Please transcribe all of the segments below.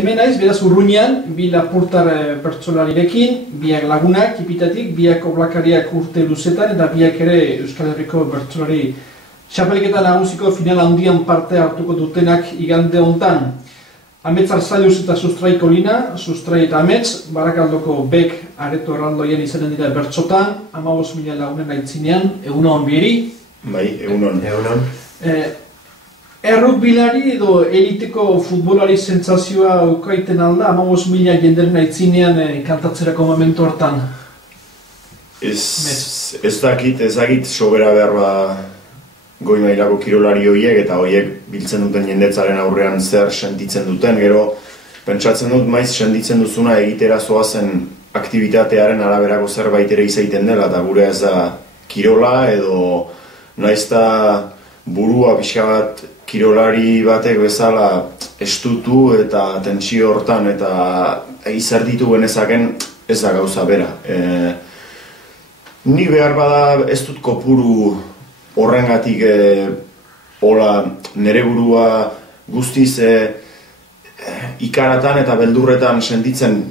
Hemen naiz, beraz Urruñan, bi lapurtar bertsolarirekin, biak lagunak, ipitatik, biak oblakariak urte luzetan, eta biak ere Euskal Herriko bertsolari txapelketa nagusiko final handian parte hartuko dutenak igande hontan. Amets Arzailuz eta Sustrai Kolina, Sustrai eta Amets, Barakaldoko Bek areto erraldoien izanen dira bertsotan, 15.000 lagunen aitzinean, egunon bieri? Bai, egunon. Errukbilari edo eliteko futbolari sentsazioa ukaiten alda, 15.000 jenderen aitzinean kantatzerako momentu hartan? Ez dakit sobera behar goi mailako kirolari horiek eta horiek biltzen duten jendetzaren aurrean zer sentitzen duten, gero pentsatzen dut maiz sentitzen duzuna egitera zoazen aktibitatearen araberako zerbait ere izaiten dela, eta gure ez da kirola edo naizta burua pixka bat kirolari batek bezala estutu eta tentsio hortan eta zer ditu genezaken ez da gauza bera. Nik behar bada ez dut kopuru horrengatik nere burua guztiz ikaratan eta beldurretan sentitzen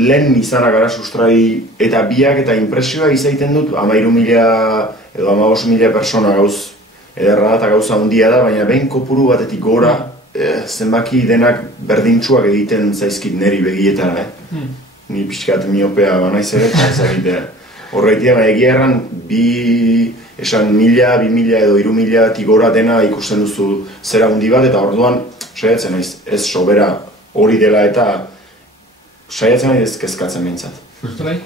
lehen izana gara Sustrai eta biak eta impresioa izaiten dut 13.000 edo 15.000 persona gauz ederra eta gauza handia da, baina behin kopuru batetik gora zenbaki denak berdintsuak egiten zaizkit neri begietara. Ni pixkat miopea banaiz ere, eta ezagitea. Horreitia, baina egia erran, esan 1.000, 2.000 edo 3.000 tigora dena ikusten duzu zera handi bat, eta orduan saiatzen naiz ez sobera hori dela eta saiatzen naiz ez kezkatzen behintzat. Sustrai?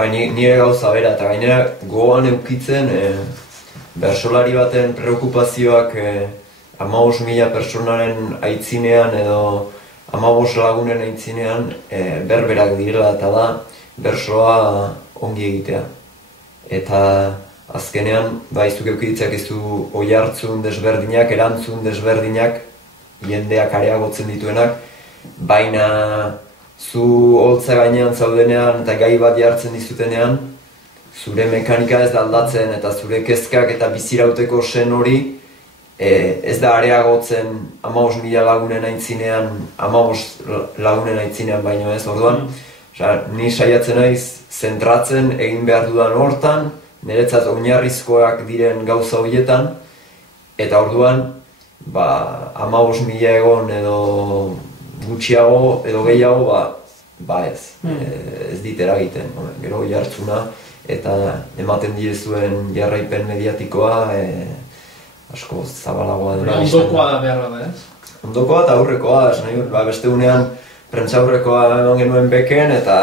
Baina nire gauza bera, eta gainera gogoan eukitzen bersolari baten preokupazioak 15.000 personaren aitzinean edo 15 lagunen aitzinean berberak direla eta da bersoa ongi egitea. Eta azkenean, izuk eukiditzak ez du oihartzun desberdinak, erantzun desberdinak, jendeak areagotzen dituenak, baina zu holtza gainean zaudenean eta gai bat jartzen dizutenean, zure mekanika ez da aldatzen eta zure kezkak eta bizirauteko sen hori ez da areagotzen 15.000 lagunen aitzinean, 15 lagunen aitzinean baino ez, orduan. Ni saiatzen naiz zentratzen egin behar dudan hortan, niretzat oinarrizkoak diren gauza horietan, eta orduan 15.000 egon edo gutxiago edo gehiago, ez dit eragiten, gero jartzuna eta ematen direzuen jarraipen mediatikoa asko zabalagoa dela. Ondokoa da beharra da, ez? Ondokoa eta aurrekoa, beste unean prentsaurrekoa eman genuen Beken eta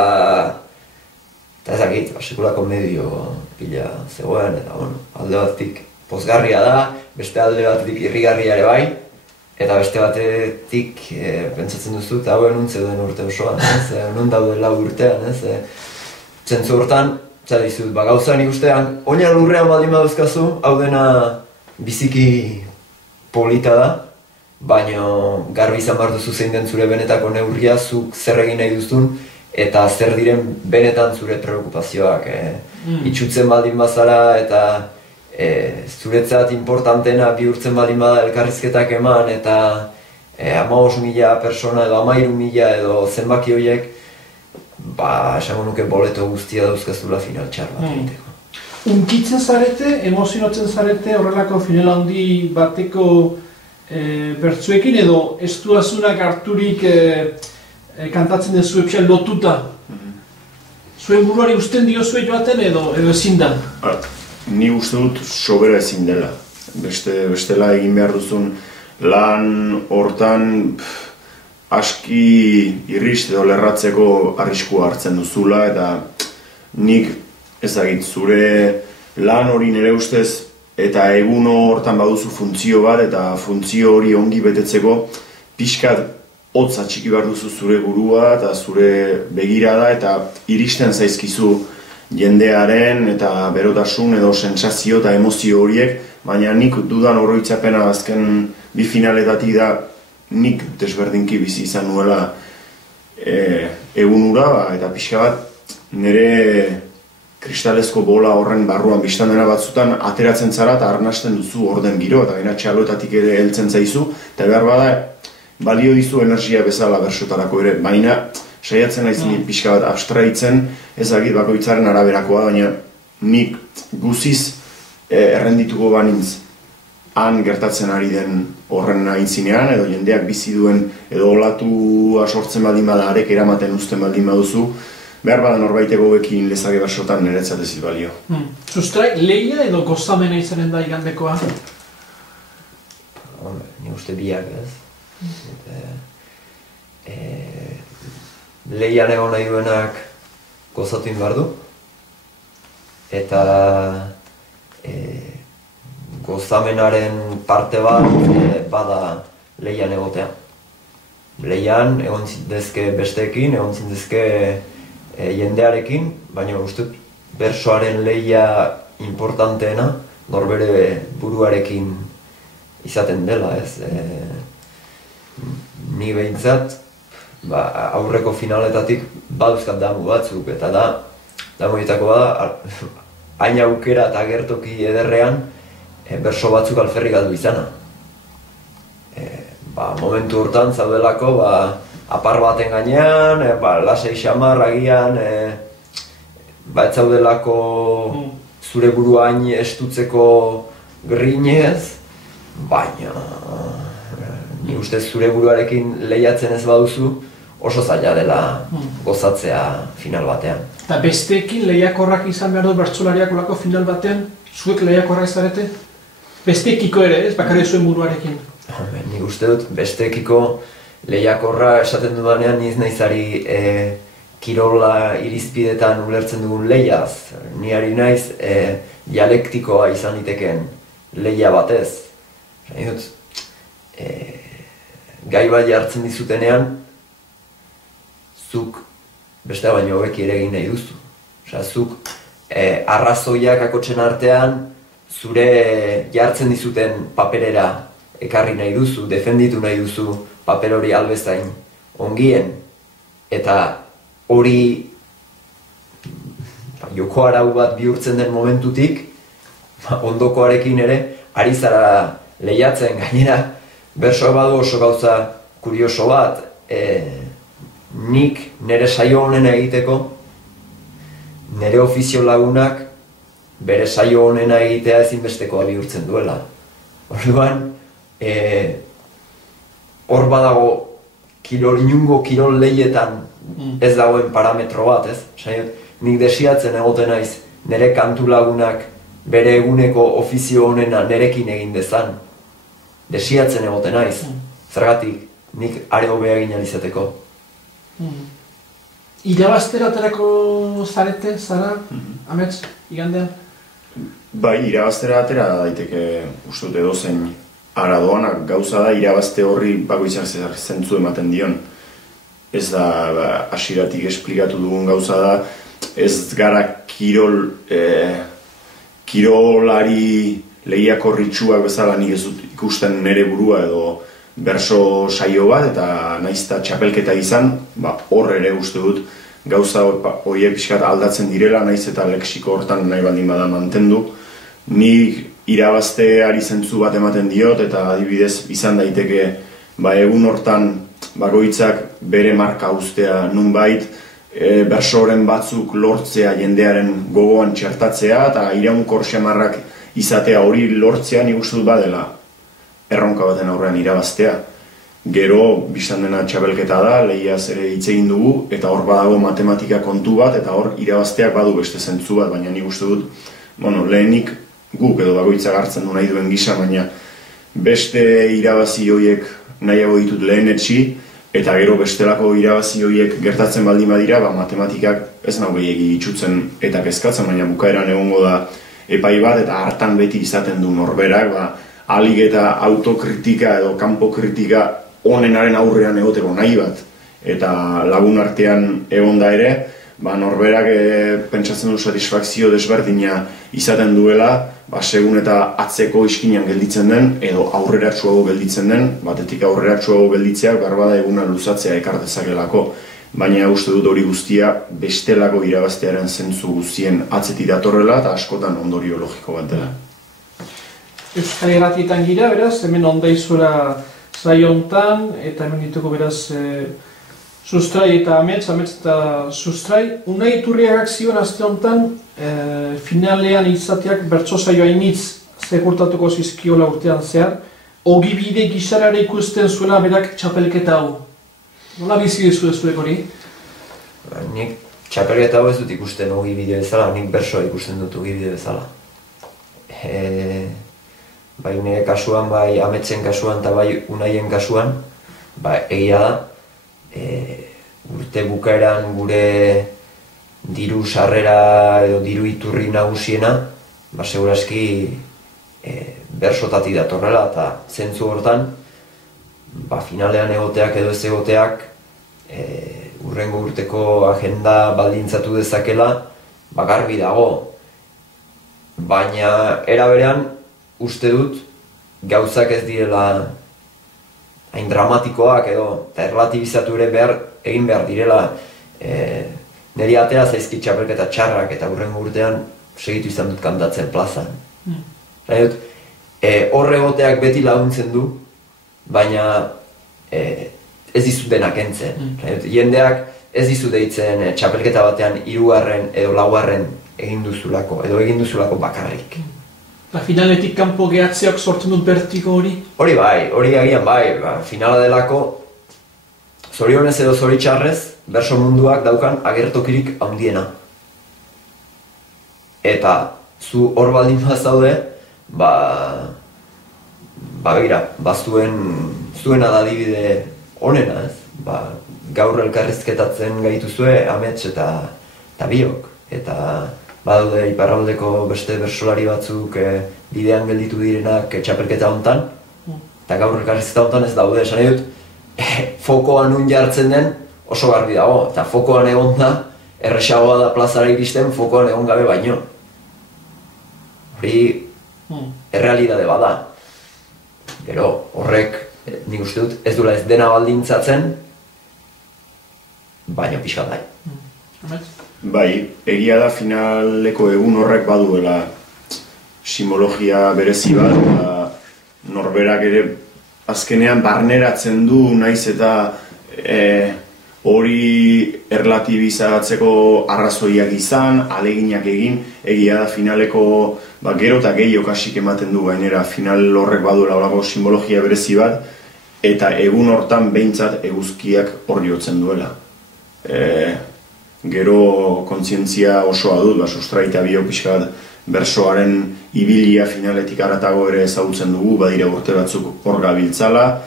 ezakit, sekulako medio pila zegoen eta alde batetik pozgarria da, beste alde batetik irrigarria ere bai, eta beste batetik pentsatzen duzu eta hauen nuntze duen urte osoan, nun daude lau urtean, zentzu hortan, dizut, gauza nik ustean, oina lurrean baldin baduzkazu, hau dena biziki polita da, baina garbi izan behar duzu zein den zure benetako neurria, zuk zer egin nahi duzun, eta zer diren benetan zure preokupazioak. Itxutzen baldin bazara eta zuretzat importantena bihurtzen baldin bada elkarrizketak eman, eta 15.000 persona edo 13.000 edo zenbaki horiek, esango nuke boleto guztia dauzkazula final txar bat egiteko. Unkitzen zarete, emozionatzen zarete horrelako final handi bateko bertzuekin edo ez duazunak harturik kantatzen dezu epxan lotuta? Zuen buruari usten diozue joaten edo ezin da? Ni uste dut sobera ezin dela. Bestela egin behar duzun lan hortan aski irrist edo lerratzeko arriskua hartzen duzula eta nik ezagit zure lan hori nire ustez eta egun hortan baduzu funtzio bat eta funtzio hori ongi betetzeko pixkat hotza txiki behar duzu zure burua eta zure begirada eta iristen zaizkizu jendearen eta berotasun edo sentsazio eta emozio horiek, baina nik dudan oroitzapena azken bi finaletatik da nik desberdinki bizi izan nuela egun hura eta pixka bat nire kristalezko bola horren barruan biztan dena batzutan ateratzen zara eta arnasten duzu orden giro eta gaina txaloetatik ere heltzen zaizu eta behar bada balio dizu energia bezala bersotarako ere, baina saiatzen naiz ni pixka bat abstraitzen, ezagit bakoitzaren araberakoa, baina nik guziz errendituko banintz han gertatzen ari den horren aintzinean, edo jendeak bizi duen, edo olatua sortzen baldin bada arek eramaten uzten baldin baduzu, behar bada norbaiteko ekin lezake bersotan niretzat ez balio. Sustrai, lehia edo gozamena izanen da igandekoa? Ni uste biak ez. Lehian egon nahi duenak gozatu behar du. Eta gozamenaren parte bat bada lehian egotea. Lehian egon zindezke besteekin, egon zindezke jendearekin, baina uste bersoaren lehia importanteena norbere buruarekin izaten dela, ez? Ni behintzat, aurreko finaletatik baduzkat damu batzuk, eta damuetako bada, hain aukera eta gertoki ederrean, berso batzuk alferrikatu izana. Momentu hortan zaudelako, apar baten gainean, lasai xamar agian, ez zaudelako zure burua hain estutzeko grinez, baina ni ustez zure buruarekin lehiatzen ez baduzu oso zaila dela gozatzea final batean. Eta besteekin lehiakorrak izan behar du bertsolariak olako final batean, zuek lehiakorrak zarete? Besteekiko ere, ez bakarrik zuen buruarekin? Nik uste dut besteekiko lehiakorra esaten dudanean niz naizari kirola irizpidetan ulertzen dugun lehiaz. Ni ari naiz dialektikoa izan liteken lehia batez. Gai bat jartzen dizutenean, zuk beste baino hobeki ere egin nahi duzu. Zuk arrazoiak akotsen artean, zure jartzen dizuten paperera ekarri nahi duzu, defenditu nahi duzu paper hori albezain ongien. Eta hori joko arau bat bihurtzen den momentutik, ondokoarekin ere, ari zara lehiatzen gainera, bersoa badu oso gauza kurioso bat, nik nire saio honena egiteko, nire ofizio lagunak bere saio honena egitea ezinbestekoa bihurtzen duela. Orduan, hor badago inungo kirol lehietan ez dagoen parametro bat, ez? Nik desiatzen egoten naiz nire kantu lagunak bere eguneko ofizio honena nirekin egin dezan. Desiatzen egoten naiz. Zergatik, nik are hobea egin ahal izateko. Irabaztera aterako zarete, zara, amets, igandean? Bai, irabaztera atera daiteke uste dut edozein aradoanak gauza da, irabazte horri bakoitzak zentzu ematen dion. Ez da, hasieratik esplikatu dugun gauza da, ez gara kirolari lehiakorritsuak bezala nik ez dut ikusten nire burua edo berso saio bat, eta nahiz eta txapelketa izan, hor ere uste dut gauza horiek pixkat aldatzen direla, nahiz eta lexiko hortan nahi baldin bada mantendu. Nik irabazteari zentzu bat ematen diot, eta adibidez izan daiteke egun hortan bakoitzak bere marka uztea nunbait, bersoren batzuk lortzea jendearen gogoan txertatzea, eta iraunkor xamarrak izatea hori lortzea nik uste dut badela erronka baten aurrean irabaztea. Gero, biztan dena txabelketa da, lehiaz ere hitz egin dugu, eta hor badago matematika kontu bat, eta hor irabazteak badu beste zentzu bat, baina nik uste dut, lehenik guk edo bakoitzak hartzen du nahi duen gisa, baina beste irabazi horiek nahiago ditut lehenetsi, eta gero bestelako irabazi horiek gertatzen baldin badira, matematikak ez nahu gehiagi itxutzen eta kezkatzen, baina bukaeran egongo da epai bat, eta hartan beti izaten du norberak, alik eta autokritika edo kanpokritika onenaren aurrean egoteko nahi bat, eta lagun artean egon da ere, norberak pentsatzen du satisfakzio desberdina izaten duela, segun eta atzeko iskinan gelditzen den, edo aurreratsuago gelditzen den, batetik aurreratsuago gelditzeak barbada eguna luzatzea ekar dezakelako, baina uste dut hori guztia bestelako irabaztearen zentzu guztien atzetik datorrela eta askotan ondorio logiko bat dela. Euskal Irratietan gira, beraz, hemen Ondaizuera saio hontan, eta hemen dituko beraz sustrai eta amets eta sustrai. Unai Iturriagak zioen aste hontan finalean izateak bertso saioa initz segurtatuko zizkiola urtean zehar, ogibide gisarare ikusten zuela berak txapelketa hau. Nola bizi dizu zuek hori? Nik txapelketa hau ez dut ikusten ogibide bezala, nik bersoa ikusten dut ogibide bezala. Bai nire kasuan, bai ametsen kasuan eta bai Unaien kasuan, egia da, urte bukaeran gure diru sarrera edo diru iturri nagusiena, seguraski bersotatik datorrela eta zentzu hortan, finalean egoteak edo ez egoteak, hurrengo urteko agenda baldintzatu dezakela, garbi dago. Baina era berean, uste dut gauzak ez direla hain dramatikoak edo eta erlatibizatu ere egin behar direla. Niri atera zaizkit txapelketa txarrak eta hurrengo urtean segitu izan dut kantatzen plazan. Horre egoteak beti laguntzen du, baina ez dizut denak entzen. Jendeak ez dizut deitzen txapelketa batean 3. edo 4. egin duzulako bakarrik. Finaletik kanpo gehatzeak sortzen dut bertiko hori? Hori agian bai, finala delako zorionez edo zoritxarrez berso munduak daukan agertokirik handiena. Eta zu hor baldin bazaude, zuen adibide onena, ez? Gaur elkarrizketatzen gaituzue amets eta biok. Eta badaude iparraldeko beste bersolari batzuk bidean gelditu direnak txapelketa hontan, eta gaur elkarrizketa hontan ez daude, esan nahi dut, fokoan nun jartzen den oso garbi dago, eta fokoan egon da, erresagoa da plazara iristen fokoan egon gabe baino. Hori errealidade bada. Gero horrek, nik uste dut, ez duela ez dena baldintzatzen, baina pixka da. Bai, egia da finaleko egun horrek baduela simbologia berezi bat, norberak ere azkenean barneratzen du naiz eta hori erlatibizatzeko arrazoiak izan, aleginak egin, egia da finaleko gero eta gehiago kasik ematen du gainera final horrek baduela horako simbologia berezi bat, eta egun hortan behintzat eguzkiak hor jotzen duela. Gero kontzientzia osoa dut, sustrai eta biok pixka bat bersoaren ibilia finaletik aratago ere ezagutzen dugu, badira urte batzuk hor gabiltzala,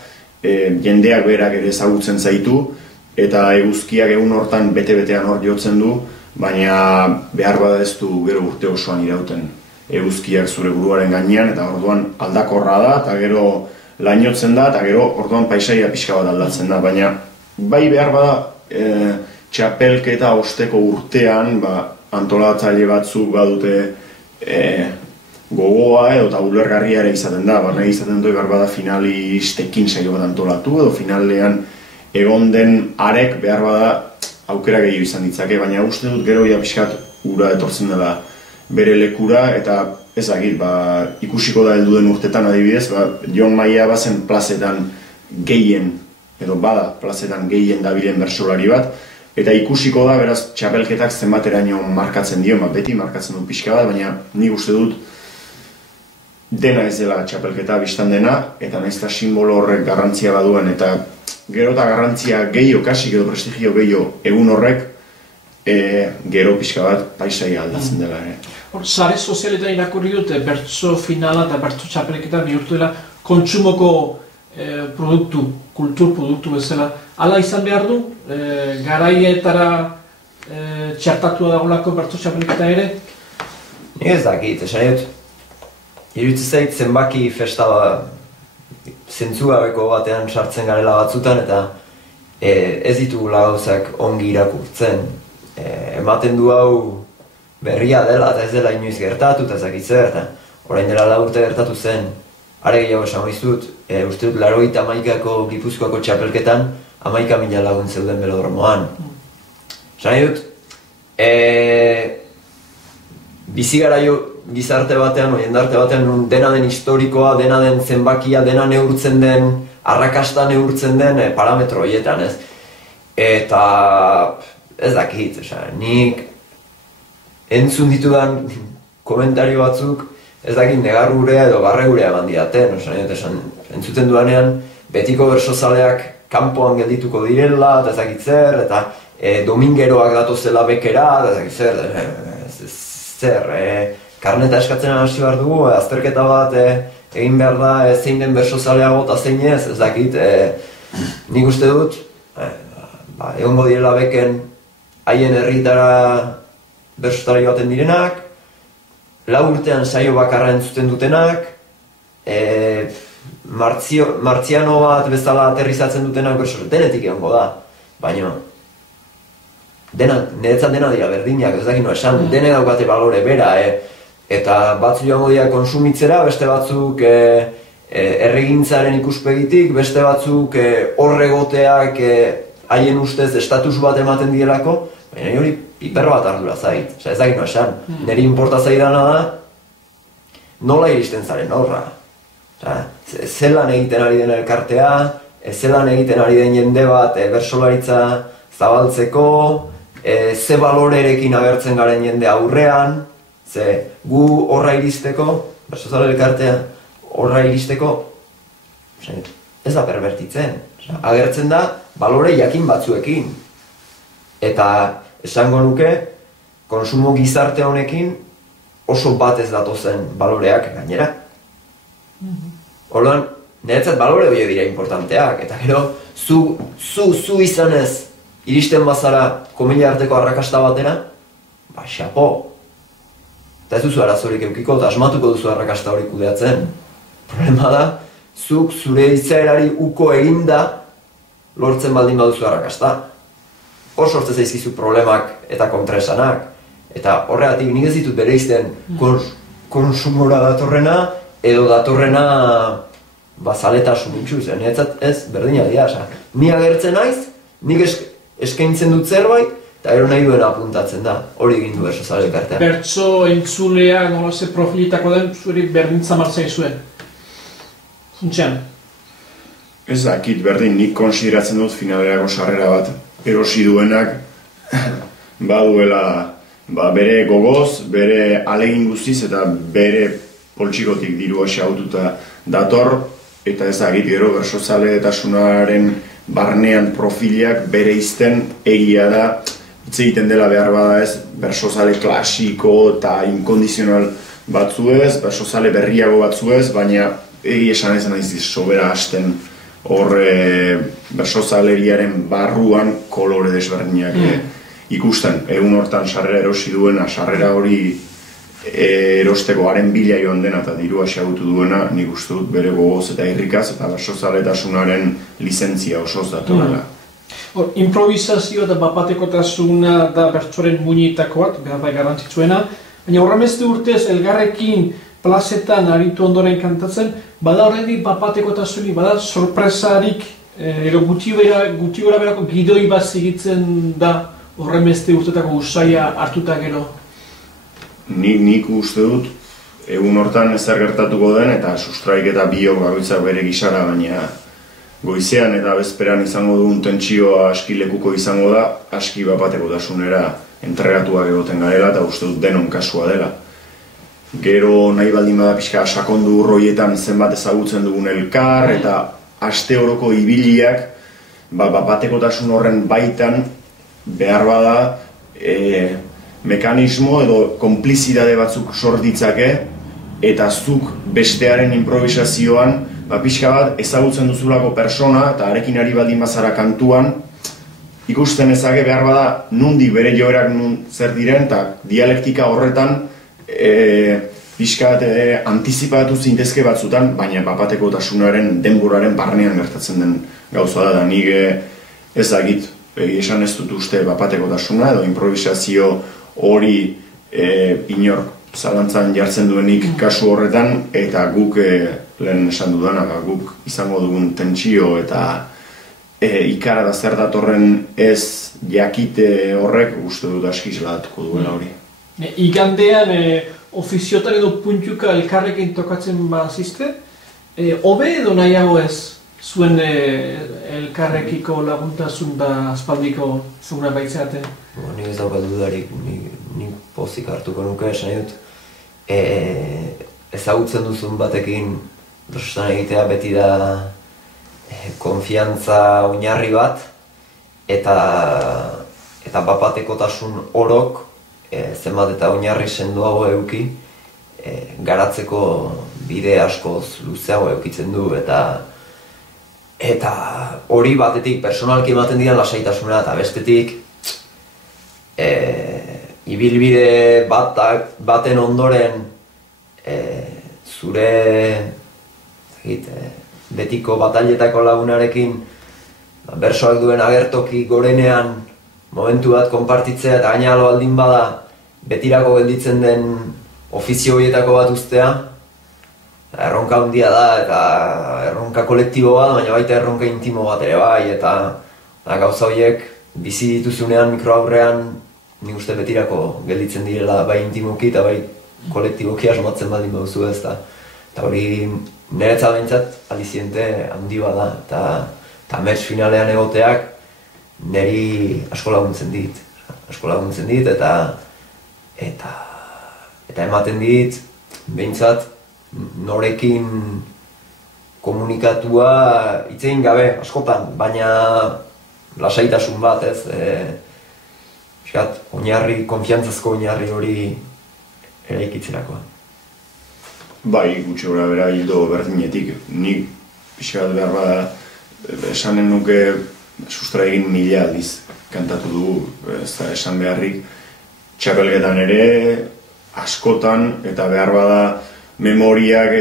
jendeak berak ere ezagutzen zaitu, eta eguzkiak egun hortan bete-betean hor jotzen du, baina behar bada ez du gero urte osoan irauten eguzkiak zure buruaren gainean, eta orduan aldakorra da, eta gero lainotzen da, eta gero orduan paisaia pixka bat aldatzen da, baina bai behar bada txapelketa osteko urtean antolatzaile batzuk badute gogoa edo ulergarria ere izaten da, nahi izaten dut behar bada finalistekin saio bat antolatu edo finalean egon den arek behar bada aukera gehiago izan ditzake, baina uste dut gero pixkat ura etortzen dela bere lekura eta ezagit, ikusiko da heldu den urtetan adibidez, Jon Maia bazen plazetan gehien edo bada plazetan gehien dabilen bersolari bat, eta ikusiko da, beraz, txapelketak zenbateraino markatzen dio, beti markatzen du pixka bat, baina nik uste dut dena ez dela txapelketa biztan dena, eta naizta simbolo horrek garrantzia baduen, eta gero eta garrantzia gehiago, kasik edo prestigio gehiago egun horrek, gero pixka bat paisaia aldatzen dela ere. Sare sozialetan irakurri dut, bertso finala eta bertso txapelketa bihurtu dela kontsumoko produktu, kultur produktu bezala. Hala izan behar du, garaietara txartatua dagolako bertso txapelketa ere? Nik ez dakit, esan dut, iruditzen zait zenbaki festa zentzugabeko batean sartzen garela batzutan eta ez ditugula gauzak ongi irakurtzen. Ematen du hau berria dela eta ez dela inoiz gertatu eta ezakitzer, eta orain dela 4 urte gertatu zen. Are gehiago esan dizut, uste dut 81ko Gipuzkoako txapelketan 11.000 lagun zeuden belodromoan. Esan dut, bizi garaio gizarte batean, jendarte batean, dena den historikoa, dena den zenbakia, dena neurtzen den arrakasta neurtzen den parametro horietan, ez? Eta ez dakit, nik entzun ditudan komentario batzuk ez dakit negargurea edo barregurea eman didaten, entzuten duanean betiko bersozaleak kanpoan geldituko direla, eta ez dakit zer, eta domingeroak datozela bekera, eta ez dakit zer, karneta eskatzen hasi behar dugu, azterketa bat egin behar da zein den bersozaleago eta zein ez dakit, nik uste dut, egongo direla beken haien herrietara bersozalari baten direnak, 4 urtean saio bakarra entzuten dutenak, martziano bat bezala aterrizatzen dutenak denetik egongo da, baina niretzat dena dira berdinak, ez dakit no esan, dene daukate balore bera, eta batzu joango dira konsumitzera, beste batzuk erregintzaren ikuspegitik, beste batzuk horregoteak haien ustez estatus bat ematen dielako, baina hori piper bat ardura zait, ez dakit no esan, niri inporta zaidana da, nola iristen zaren horra. Zelan egiten ari den elkartea, zelan egiten ari den jende bat bersolaritza zabaltzeko, ze balorerekin agertzen garen jende aurrean, ze gu horra iristeko, bersozale elkartea horra iristeko, ez da pervertitzen, agertzen da balore jakin batzuekin. Eta esango nuke, konsumo gizarte honekin oso bat ez datozen baloreak gainera. Orduan, niretzat balore horiek dira importanteak, eta gero, zu izanez iristen bazara komila arteko arrakasta batera, xapo. Eta ez duzu arazorik eukiko, eta asmatuko duzu arrakasta hori kudeatzen. Problema da, zuk zure izaerari uko eginda lortzen baldin baduzu arrakasta. Hor sortzen zaizkizu problemak eta kontraesanak. Eta horregatik nik ez ditut bereizten konsumora datorrena, edo datorrena zaletasun itxuz, niretzat ez berdina dira. Ni agertzen naiz, nik eskaintzen dut zerbait, eta gero nahi duena apuntatzen da, hori egin du bersozale elkartean. Bertso entzulea nola ze profilitako den, zuri berdintza martzai zuen. Funtsean? Ez dakit berdin, nik konsideratzen dut finalerako sarrera bat erosi duenak baduela bere gogoz, bere alegin guztiz eta bere poltsikotik dirua xaututa dator, eta ezagit gero bersozaletasunaren barnean profilak bere izten egia da, hitz egiten dela behar bada ez, bersozale klasiko eta inkondizional batzuez, bersozale berriago batzuez, baina egia esan ez naiz sobera hasten hor bersozaleriaren barruan kolore desberdinak ikusten. Egun hortan sarrera erosi duena, sarrera hori erosteko haren bila joan dena eta dirua xagutu duena, nik uste dut bere gogoz eta irrikaz eta bersozaletasunaren lizentzia osoz datorela. Improvisazio eta bapatekotasuna da bertsoren muinetako bat, behar bai garrantzitsuena, baina horremezte urtez elgarrekin plazetan aritu ondoren kantatzen, bada horrendik bapatekotasunik, bada sorpresarik, edo guti gora berako gidoi bat zigitzen da horremezte urtetako usaia hartuta gero. Nik uste dut, egun hortan ezer gertatuko den eta sustraik eta biok bakoitzak bere gisara, baina goizean eta bezperan izango duen tentsioa aski lekuko izango da, aski bapatekotasunera entregatuak egoten garela eta uste dut denon kasua dela. Gero nahi baldin bada pixka sakondu urroietan zenbat ezagutzen dugun elkar eta aste oroko ibiliak bapatekotasun horren baitan behar bada mekanismo edo konplizidade batzuk sortitzake eta zuk bestearen improvisazioan pixka bat ezagutzen duzulako persona eta arekin ari baldin bazara kantuan ikusten ezake behar bada nundik bere joerak zer diren eta dialektika horretan pixka bat antizipatu zintezke batzutan, baina bapatekotasunaren denboraren barnean gertatzen den gauza da nik ezagit, esan ez dut uste bapatekotasuna edo improvisazio hori inork zalantzan jartzen duenik kasu horretan eta guk lehen esan dudana, guk izango dugun tentsio eta ikara da zer datorren ez jakite horrek uste dut aski isladatuko duela hori. Igandean ofiziotan edo puntuka elkarrekin tokatzen bazizte, hobe edo nahiago ez zuen elkarrekiko laguntasun da aspaldiko zuguna baitzeate? Nik ez daukat dudarik, nik pozik hartuko nuke, esan dut, ezagutzen duzun batekin prosesan egitea beti da konfiantza oinarri bat, eta bapatekotasun orok zenbat eta oinarri sendoago eduki, garatzeko bide askoz luzeago eukitzen du, eta hori batetik personalki ematen dian lasaitasuna, eta bestetik ibilbide baten ondoren zure betiko batailetako lagunarekin bersoak duen agertoki gorenean momentu bat konpartitzea eta gaina baldin bada betirako gelditzen den ofizio horietako bat uztea, erronka handia da eta erronka kolektibo bat, baina baita erronka intimo bat ere bai, eta gauza horiek bizi dituzunean mikroaurrean nik uste betirako gelditzen direla bai intimoki eta bai kolektiboki asmatzen baldin baduzu ez da. Eta hori niretzat behintzat aliziente handi bat da, eta amets finalean egoteak niri asko laguntzen dit, eta ematen dit behintzat norekin komunikatua hitz egin gabe askotan, baina lasaitasun bat ez, oinarri, konfiantzazko oinarri hori eraikitzerakoa. Bai, gutxi gora bera hildo berdinetik. Nik pixkat behar bada esanen nuke sustra egin 1000 aldiz kantatu dugu, ez da esan beharrik. Txapelketan ere, askotan, eta behar bada memoriak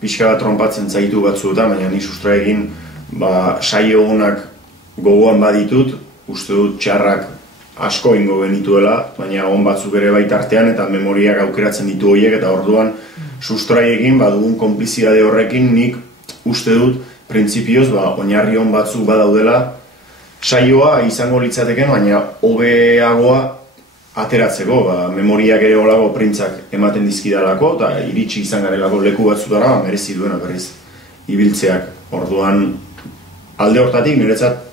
pixka bat tronpatzen zaitu batzuetan, baina ni sustra egin saio egunak gogoan baditut, uste dut txarrak asko ingo genituela, baina on batzuk ere baitartean eta memoriak aukeratzen ditu horiek, eta orduan sustraiekin badugun konplizidade horrekin nik uste dut printzipioz oinarri on batzuk badaudela saioa izango litzateken, baina hobeagoa ateratzeko, memoriak ere olago printzak ematen dizkidalako eta iritsi izan garelako leku batzutara merezi duena berriz ibiltzeak. Orduan alde hortatik niretzat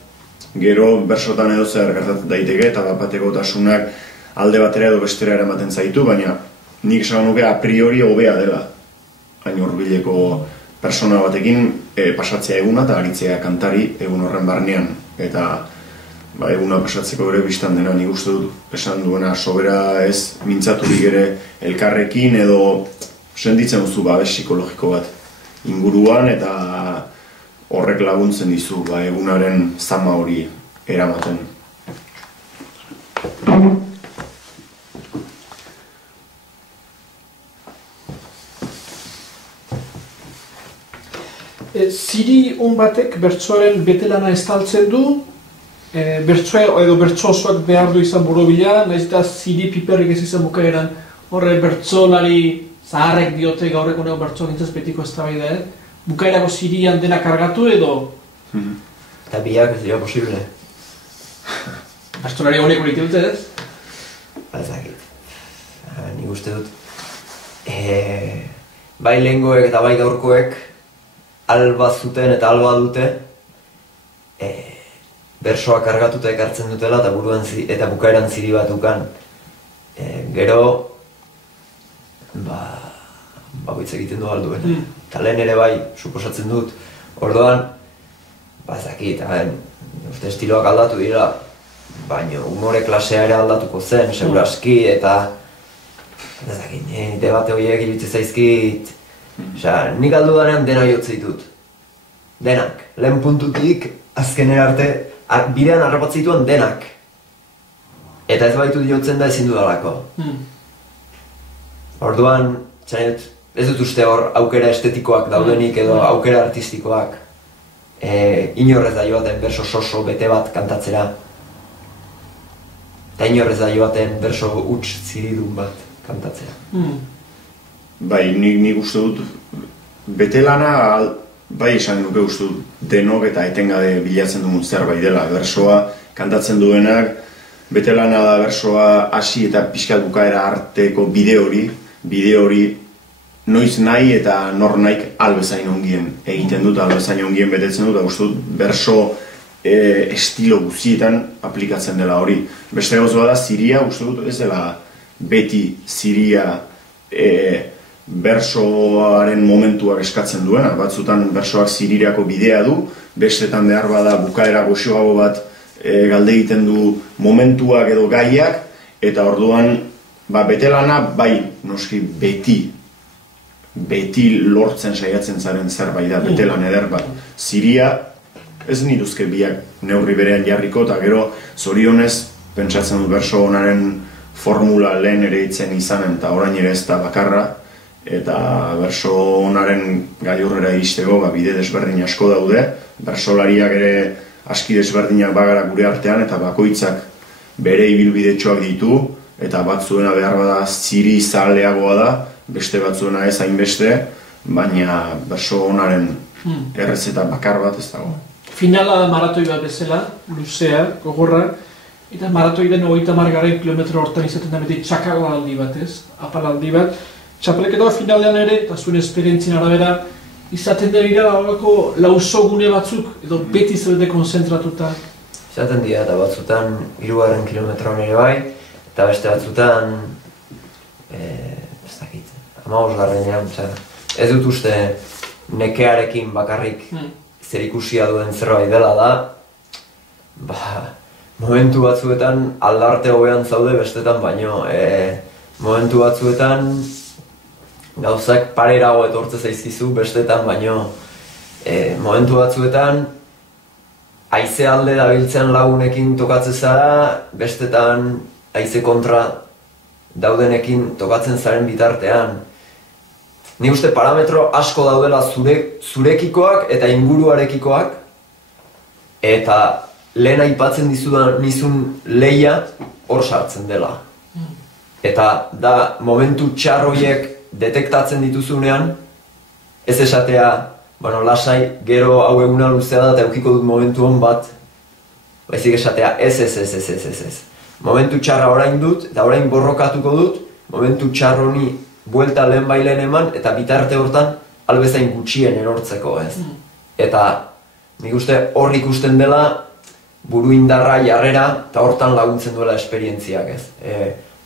gero bersotan edo zer gertatzen daiteke eta bapatekotasunak alde batera edo bestera eramaten zaitu, baina nik esan nuke a priori hobea dela hain hurbileko persona batekin pasatzea eguna eta aritzea kantari egun horren barnean, eta eguna pasatzeko ere biztan dena nik uste dut esan duena sobera ez mintzaturik ere elkarrekin edo senditzen duzu babes psikologiko bat inguruan, eta horrek laguntzen dizu egunaren zama hori eramaten. Ziri on batek bertsoaren betelana estaltzen du, bertsoa edo bertso osoak behar du izan borobila, nahiz eta ziri piperrik ez izan bukaeran, horre bertsolari zaharrek diote gaur eguneko bertsoa gintzaz betiko eztabaida, bukaerako zirian dena kargatu edo? Eta biak ez dira posible. Bertsolari honek hori dute ez? Bazakit. Nik uste dut. Bai lehengoek eta bai gaurkoek alba zuten eta alba dute bersoa kargatuta ekartzen dutela eta buruan eta bukaeran ziri bat ukan. Gero bakoitz egiten du alduen. Eta lehen ere bai, suposatzen dut. Orduan, bazakit, uste estiloak aldatu dira, baina humore klasea ere aldatuko zen, seguraski, eta bazakit, debate horiek iritsi zaizkit, nik aldudanean dena jotze ditut. Denak, lehen puntutik, azkenera arte, bidean harrapatzituen denak. Eta ez baitu jotzen da ezin dudalako. Orduan, ez dut uste hor aukera estetikoak daudenik edo aukera artistikoak inorrez da joaten berso soso bete bat kantatzera eta inorrez da joaten berso huts ziridun bat kantatzera. Bai, nik uste dut betelana bai esan nuke uste dut denok eta etengabe bilatzen dugun zerbait dela. Bersoa kantatzen duenak betelana da bersoa hasi eta pixkat bukaera arteko bide hori noiz nahi eta nor naik albezain ongien egiten dut, albezain ongien betetzen dut, eta uste dut berso estilo guztietan aplikatzen dela hori. Beste gauza da, ziria uste dut ez dela beti ziria bersoaren momentuak eskatzen duena. Batzutan bersoak zirirako bidea du, bestetan behar bada bukaera goxoago bat galde egiten du momentuak edo gaiak, eta orduan betelana bai noski beti lortzen saiatzen zaren zerbait da, betelan eder bat. Ziria ez nituzke biak neurri berean jarriko, eta gero zorionez pentsatzen dut berso honaren formula lehen ere itzen izanen, eta orain ere ez da bakarra, eta berso honaren gailurrera iristeko bide desberdin asko daude, bersolariak ere aski desberdinak bagara gure artean, eta bakoitzak bere ibilbidetxoak ditu, eta batzuena behar bada ziri zaleagoa da, beste batzuena ez hainbeste, baina berso honaren errezeta bakar bat ez dago. Finala da maratoi bat bezala, luzea, gogorra, eta maratoiden 30 kilometro hortan izaten da beti txakalaldi bat ez, apalaldi bat. Txapelketa finalean ere, eta zuen esperientzien arabera, izaten da dira lauzogune batzuk, edo beti zaudete konzentratuta? Izaten dira, eta batzutan 3 kilometroan ere bai, eta beste batzutan, ez dakit, 15-garrenean, ez dut uste nekearekin bakarrik zerikusia duen zerbait dela da, momentu batzuetan aldarte hobean zaude bestetan baino, momentu batzuetan gauzak parerago etortze zaizkizu bestetan baino, momentu batzuetan haize alde dabiltzen lagunekin tokatzen zara, bestetan haize kontra daudenekin tokatzen zaren bitartean. Ni uste parametro asko daudela zurekikoak eta inguruarekikoak, eta lehen aipatzen nizun lehia hor sartzen dela. Eta da momentu txarroiek detektatzen dituzunean, ez esatea, lasai, gero hau eguna luzea da eta eukiko dut momentu hon bat, baizik esatea ez. Momentu txarra orain dut, eta orain borrokatuko dut, momentu txarroni buelta lehen bailen eman, eta bitarte hortan albezain gutxien erortzeko ez. Eta nik uste hor ikusten dela buru indarra, jarrera, eta hortan laguntzen duela esperientziak ez.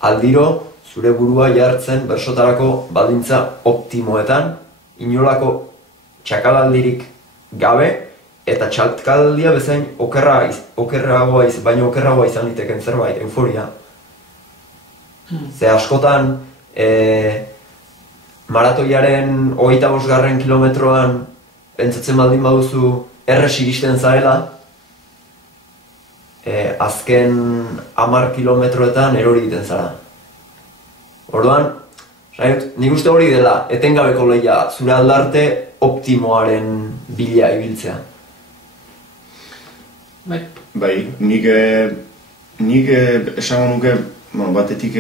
Aldiro, zure burua jartzen bersotarako baldintza optimoetan, inolako txakalaldirik gabe, eta txakalaldia bezain okerragoa izan liteken zerbait, euforia. Ze askotan, maratoiaren 25 kilometroan pentsatzen baldin baduzu errez iristen zarela, azken 10 kilometroetan erori egiten zara. Orduan, nik uste hori dela, etengabeko lehia, zure aldarte optimoaren bila ibiltzea. Bai, nik esango nuke, batetik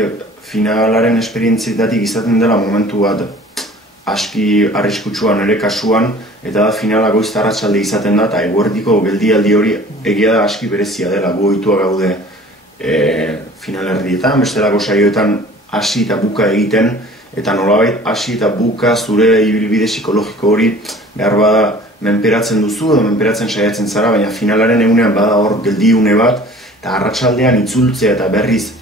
finalaren esperientzietatik izaten dela momentu bat aski arriskutsuan ere kasuan, eta da finala goiz arratsalde izaten da, eta eguerdiko geldialdi hori egia da aski berezia dela, gu ohitua gaude finalerdietan, bestelako saioetan hasi eta buka egiten, eta nolabait hasi eta buka zure ibilbide psikologiko hori behar bada menperatzen duzu edo menperatzen saiatzen zara, baina finalaren egunean bada hor geldiune bat, eta arratsaldean itzultzea eta berriz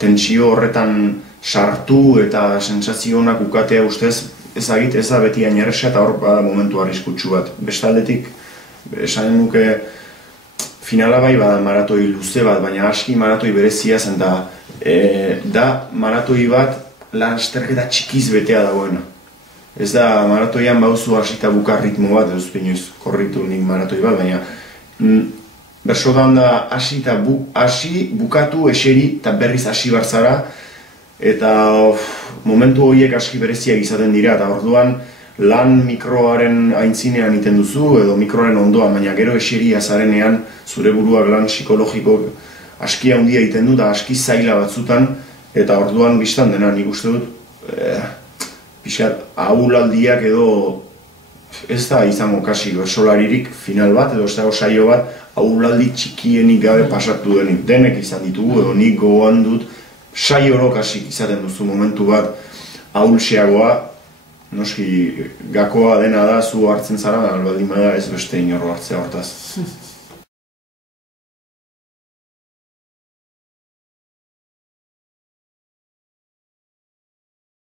tentsio horretan sartu eta sentsazio onak ukatea ustez ezagit ez da beti hain erresa, eta hor bada momentu arriskutsu bat. Bestaldetik, esanen nuke finala bai bada maratoi luze bat, baina aski maratoi berezia zen da maratoi bat lasterketa txikiz betea dagoena. Ez da maratoian bauzu hasita buka ritmo bat, edo pinoiz korritu nik maratoi bat, baina berso da onda hasi, bukatu, eseri eta berriz hasi barzara, eta momentu horiek aski bereziak izaten dira, eta orduan lan mikroaren aintzinean iten duzu, edo mikroaren ondoan, baina gero eseria zarenean zure buruak lan psikologiko aski handia egiten du, da aski zaila batzutan, eta orduan biztan dena nik uste dut, pixkat ahulaldiak edo ez da izango kasi bersolaririk final bat, edo ez dago saio bat, ahulaldi txikienik gabe pasatu denik, denek izan ditugu, edo nik gogoan dut, saio oro kasik izaten duzu momentu bat ahulxeagoa, noski gakoa dena da zu hartzen zara, baldin bada ez beste inorro hartzea hortaz.